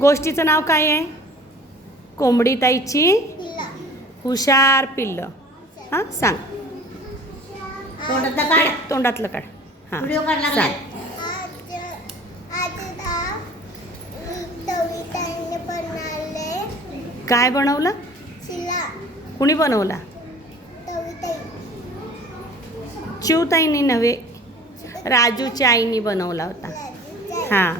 गोष्टीचं नाव काय आहे? कोंबडीताईची हुशार पिल्लं. हां सांग. तोंडातलं काढ. हां सांग. काय बनवलं? कुणी बनवला? चिवताईनी नव्हे, राजूच्या आईनी बनवला होता. हां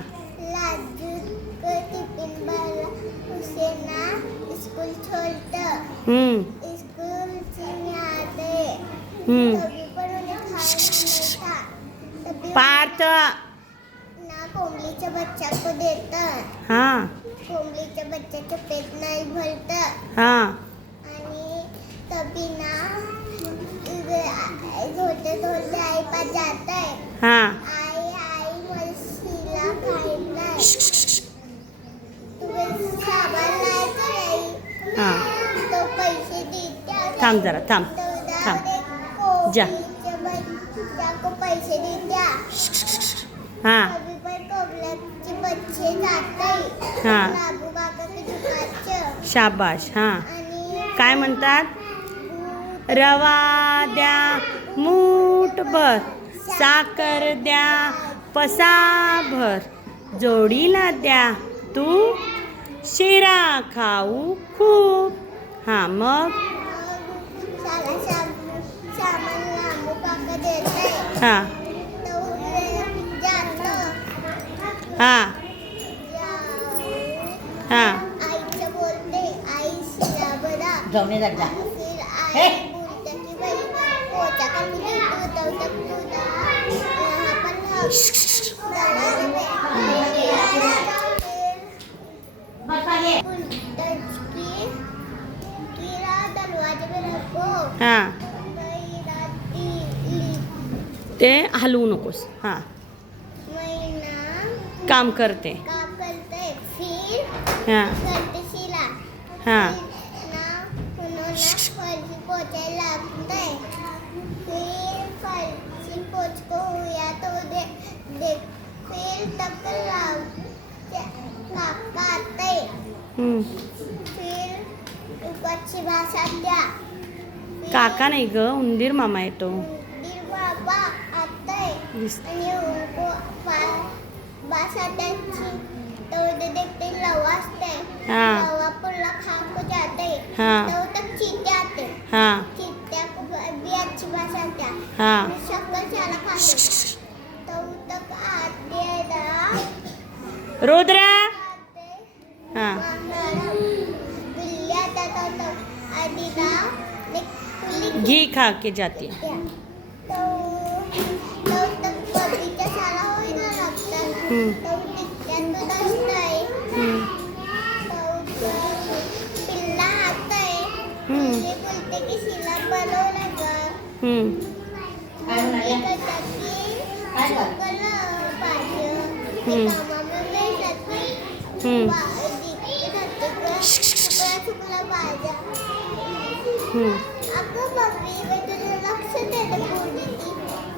पार्थ कोंबडीच्या बच्चा को देता. हां कोंबडीच्या बच्चाचं पेट नाही भरतं. हां आणि तभी ना धोते धोते आई पास जाता है. हां आई आई मशीला खायला तुम्ही सामान नाही आई. हां तो पैसे देत्या. थांब जरा थांब जा. बच्चा को पैसे देत्या. हां कभी पण कोंबड्याचे बच्चे जाते. हां बाबू काकाच्या दुकानचं. शाबाश. हां आणि काय म्हणतात? रवा द्या मूठभर, साखर द्या पसाभर, जोडीला द्या तू शिरा खाऊ खूप. हां मग सामान बाबू काका देते. हां हां हां आईचं बोलते. आई शिरा बरा. जाऊन ये जा. फिर आई बोलते की भाई पोचा कमी देतो यहाँ पर दरवाजे पे रखो. हां ते हलवू नकोस. हां महिना काम करते. काम करते. फिर हां करते शिला. हां ना उन्होंने फर्जी पोछायला लागते. फिर फर्जी पोछ को हुआ तो देख फिर तक काका आते. फिर ऊपरची भाषा द्या. काका नाही ग, उंदीर मामा येतो. फिर बाबा आते. आणि उनको भाषा द्यायची. तो देखते लवा असते. हां लवा पुल्ला खा को जाते. हां तो तक चीते आते. हां चीत्या को भी अच्छी भाषा द्या. हां शक्कर चाला खाते. तो तक आते ना रुद्र. आते. हां बिल्ली आता तो आधी ना कुली घी खा के जाती. तो तक बगीचा सारा होईना लागतात. तो तिथ्यात दूध असतंय. तो पिल्ला हातय. पिल्ली बोलते की शिला बनवलं ग.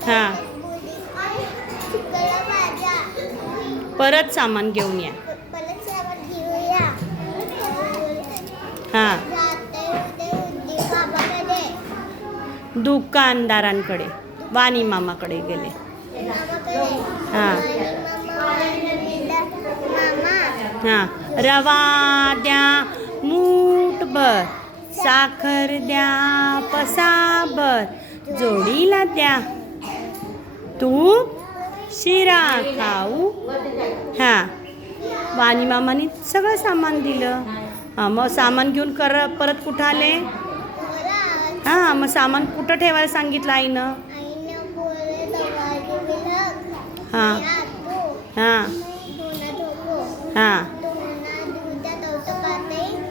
हां परत सामान घेऊन या. हां दुकानदारांकडे वाणी मामाकडे गेले. हां हां रवा द्या मूठभर, साखर द्या पसाभर, जोडीला द्या तूप शिरा खाऊ. हां वाणी मामाने सगळं सामान दिलं. हां मग सामान घेऊन परत कुठं आले? हां मग सामान कुठं ठेवायला सांगितलं आईनं? हां हां हां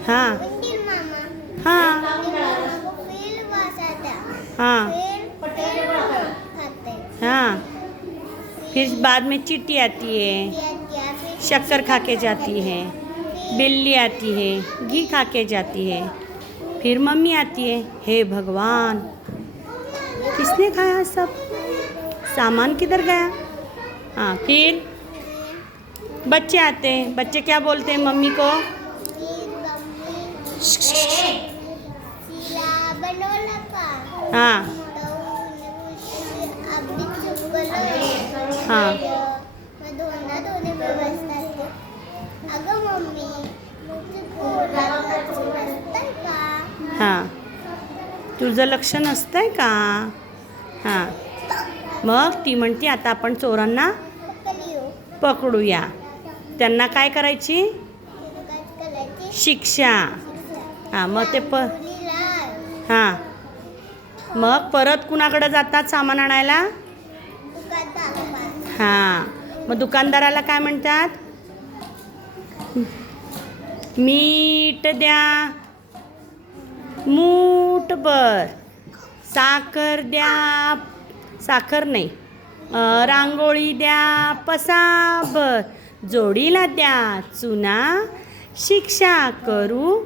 हां हां हां हाँ फिर बाद में चींटी आती है, शक्कर खा के जाती है, बिल्ली आती है, घी खा के जाती है, फिर मम्मी आती है. हे भगवान किसने खाया सब? सामान किधर गया? हाँ फिर बच्चे आते हैं, बच्चे क्या बोलते हैं मम्मी को? फिर मम्मी शिला बनवला का हाँ तो अब भी चुकलो हाँ मग धोने व्यवस्था अगं मम्मी नसतंय का हां तुझं लक्ष नसतंय का? हां मग ती म्हणते आता आपण चोरांना पकडूया. त्यांना काय करायची? शिक्षा. हां मग ते हां मग परत कुणाकडे जातात सामान आणायला? हां मग दुकानदाराला काय म्हणतात? मीठ द्या मूठभर, साखर द्या, साखर नाही, रांगोळी द्या पसाभर, जोडीला द्या चुना, शिक्षा करू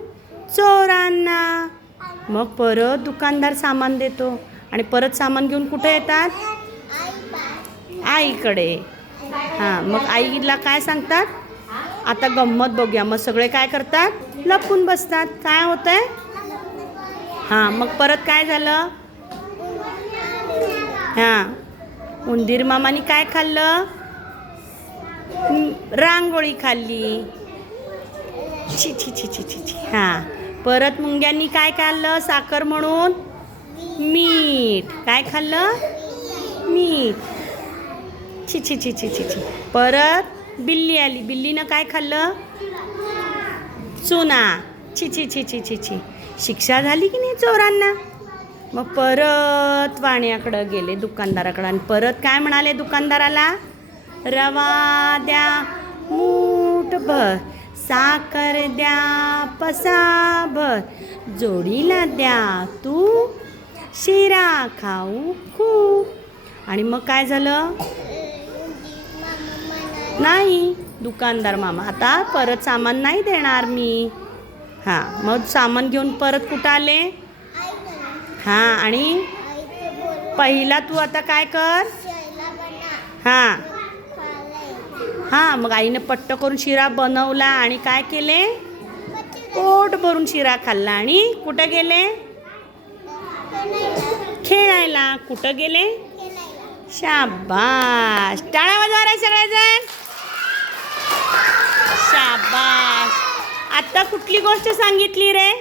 चोरांना. मग परत दुकानदार सामान देतो आणि परत सामान घेऊन कुठे येतात? आईकडे. हां मग आईला काय सांगतात? आता गंमत बघूया. मग सगळे काय करतात? लपून बसतात. काय होतं आहे? हां मग परत काय झालं? हां उंदीर मामाने काय खाल्लं? रांगोळी खाल्ली. छी छी छी छी छी छी. हां परत मुंग्यांनी काय खाल्लं? साखर म्हणून मीठ. काय खाल्लं? मीठ. छी छी छी छी छी छी. परत बिल्ली आली. बिल्लीनं काय खाल्लं? चुना. छी छी छी छी छी छी. शिक्षा झाली की नाही चोरांना? मग परत वाण्याकडं गेले दुकानदाराकडं आणि परत काय म्हणाले दुकानदाराला? रवा द्या मूठभर, साखर द्या पसाभर, जोडीला द्या तू शिरा खाऊ खूप. आणि मग काय झालं? नाही दुकानदार मामा आता परत सामान नाही देणार मी. हां मग सामान घेऊन परत कुठं आले? हां आणि पहिला तू आता काय कर? हां हां मग आईने पट्ट करून शिरा बनवला आणि काय केले? पोट भरून शिरा खाल्ला आणि कुठं गेले? खेळायला. कुठं गेले? शाबास. टाळ्या वाजवा रे सगळेजण. शाबास. आता कुठली गोष्ट सांगितली रे?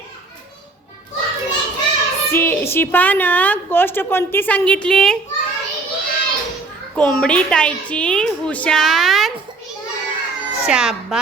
शिपानं गोष्ट कोणती सांगितली? कोंबडी ताईची हुशार. शाबास.